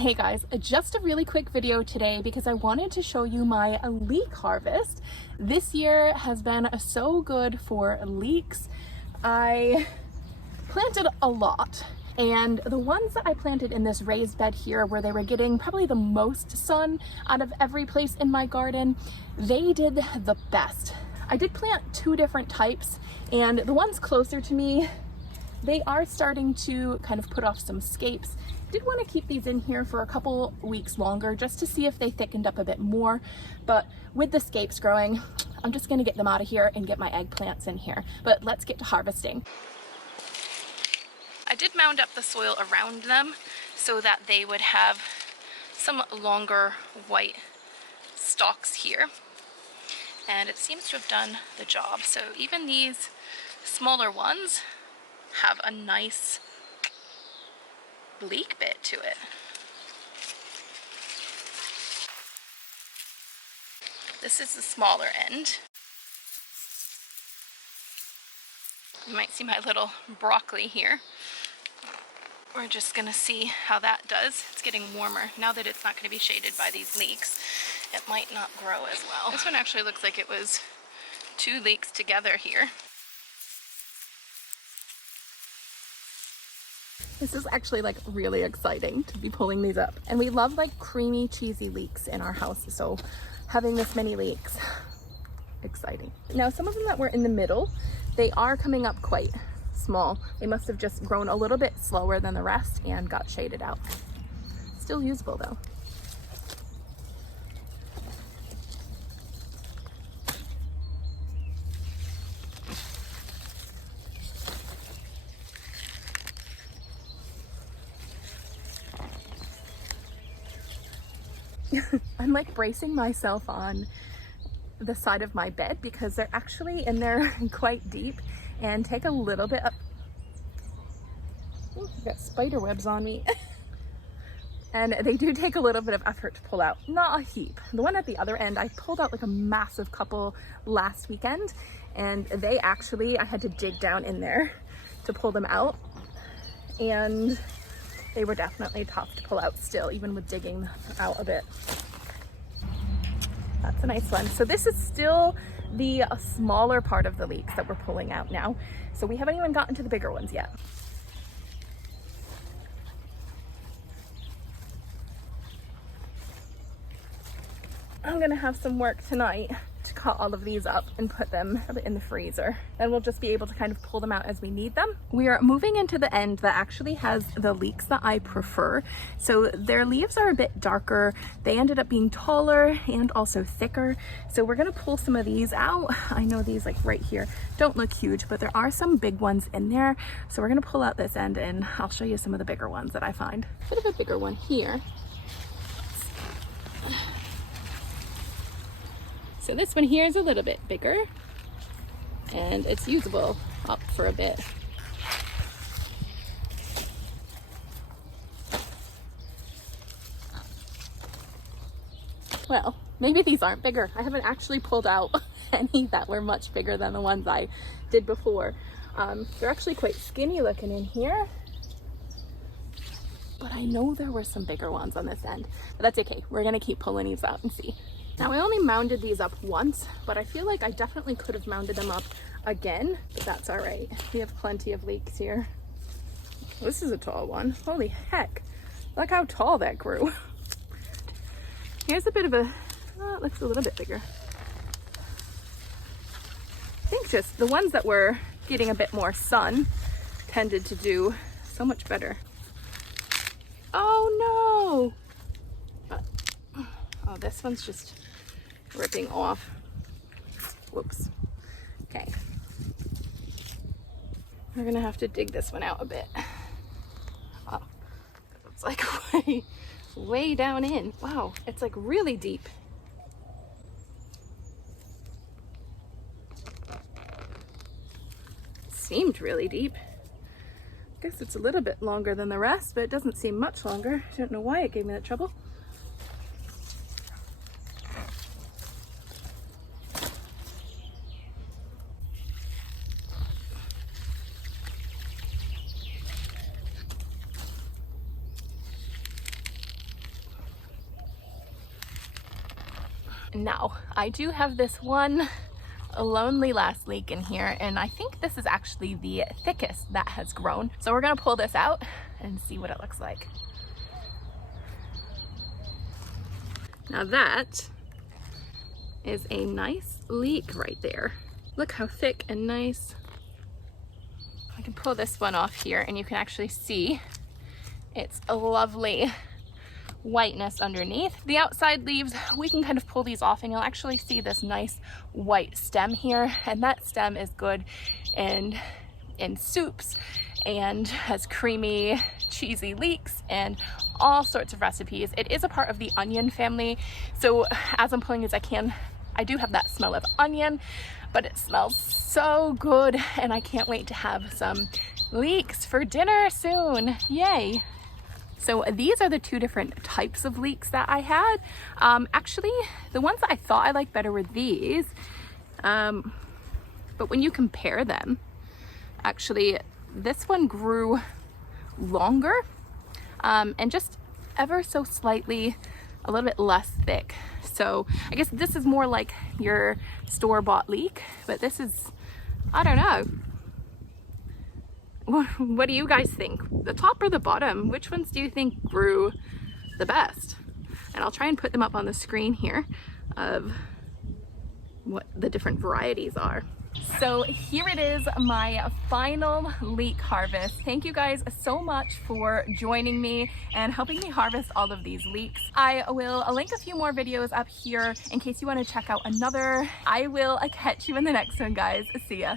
Hey guys, just a really quick video today because I wanted to show you my leek harvest. This year has been so good for leeks. I planted a lot, and the ones that I planted in this raised bed here where they were getting probably the most sun out of every place in my garden, they did the best. I did plant two different types, and the ones closer to me, they are starting to kind of put off some scapes. Did want to keep these in here for a couple weeks longer just to see if they thickened up a bit more, but with the scapes growing, I'm just going to get them out of here and get my eggplants in here. But let's get to harvesting. I did mound up the soil around them so that they would have some longer white stalks here, and it seems to have done the job. So even these smaller ones have a nice leek bit to it. This is the smaller end. You might see my little broccoli here. We're just gonna see how that does. It's getting warmer. Now that it's not gonna be shaded by these leeks, it might not grow as well. This one actually looks like it was two leeks together here. This is actually like really exciting to be pulling these up. And we love like creamy, cheesy leeks in our house. So having this many leeks, exciting. Now some of them that were in the middle, they are coming up quite small. They must have just grown a little bit slower than the rest and got shaded out. Still usable though. I'm like bracing myself on the side of my bed because they're actually in there quite deep and take a little bit of... Ooh, I've got spider webs on me. And they do take a little bit of effort to pull out. Not a heap. The one at the other end, I pulled out like a massive couple last weekend, and they actually, I had to dig down in there to pull them out. And they were definitely tough to pull out still, even with digging out a bit. That's a nice one. So this is still the smaller part of the leeks that we're pulling out now. So we haven't even gotten to the bigger ones yet. I'm gonna have some work tonight to cut all of these up and put them in the freezer. Then we'll just be able to kind of pull them out as we need them. We are moving into the end that actually has the leeks that I prefer. So their leaves are a bit darker. They ended up being taller and also thicker. So we're gonna pull some of these out. I know these like right here don't look huge, but there are some big ones in there. So we're gonna pull out this end and I'll show you some of the bigger ones that I find. A bit of a bigger one here. So this one here is a little bit bigger and it's usable up for a bit. Well, maybe these aren't bigger. I haven't actually pulled out any that were much bigger than the ones I did before. They're actually quite skinny looking in here. But I know there were some bigger ones on this end. But that's okay. We're gonna keep pulling these out and see. Now I only mounded these up once, but I feel like I definitely could have mounded them up again, but that's all right. We have plenty of leeks here. This is a tall one. Holy heck. Look how tall that grew. Here's a bit of a, it looks a little bit bigger. I think just the ones that were getting a bit more sun tended to do so much better. Oh no! Oh, this one's just ripping off. Whoops. Okay. We're gonna have to dig this one out a bit. Oh, it's like way down in. Wow, it's like really deep. It seemed really deep. I guess it's a little bit longer than the rest, but it doesn't seem much longer. I don't know why it gave me that trouble. Now, I do have this one lonely last leek in here, and I think this is actually the thickest that has grown. So we're gonna pull this out and see what it looks like. Now that is a nice leek right there. Look how thick and nice. I can pull this one off here and you can actually see it's a lovely whiteness underneath. The outside leaves, we can kind of pull these off and you'll actually see this nice white stem here, and that stem is good in soups and has creamy, cheesy leeks and all sorts of recipes. It is a part of the onion family, so as I'm pulling these, I do have that smell of onion, but it smells so good and I can't wait to have some leeks for dinner soon. Yay! So these are the two different types of leeks that I had. Actually, the ones that I thought I liked better were these. But when you compare them, actually, this one grew longer and just ever so slightly a little bit less thick. So I guess this is more like your store-bought leek, but this is, I don't know. What do you guys think? The top or the bottom? Which ones do you think grew the best? And I'll try and put them up on the screen here of what the different varieties are. So here it is, my final leek harvest. Thank you guys so much for joining me and helping me harvest all of these leeks. I will link a few more videos up here in case you want to check out another. I will catch you in the next one, guys. See ya.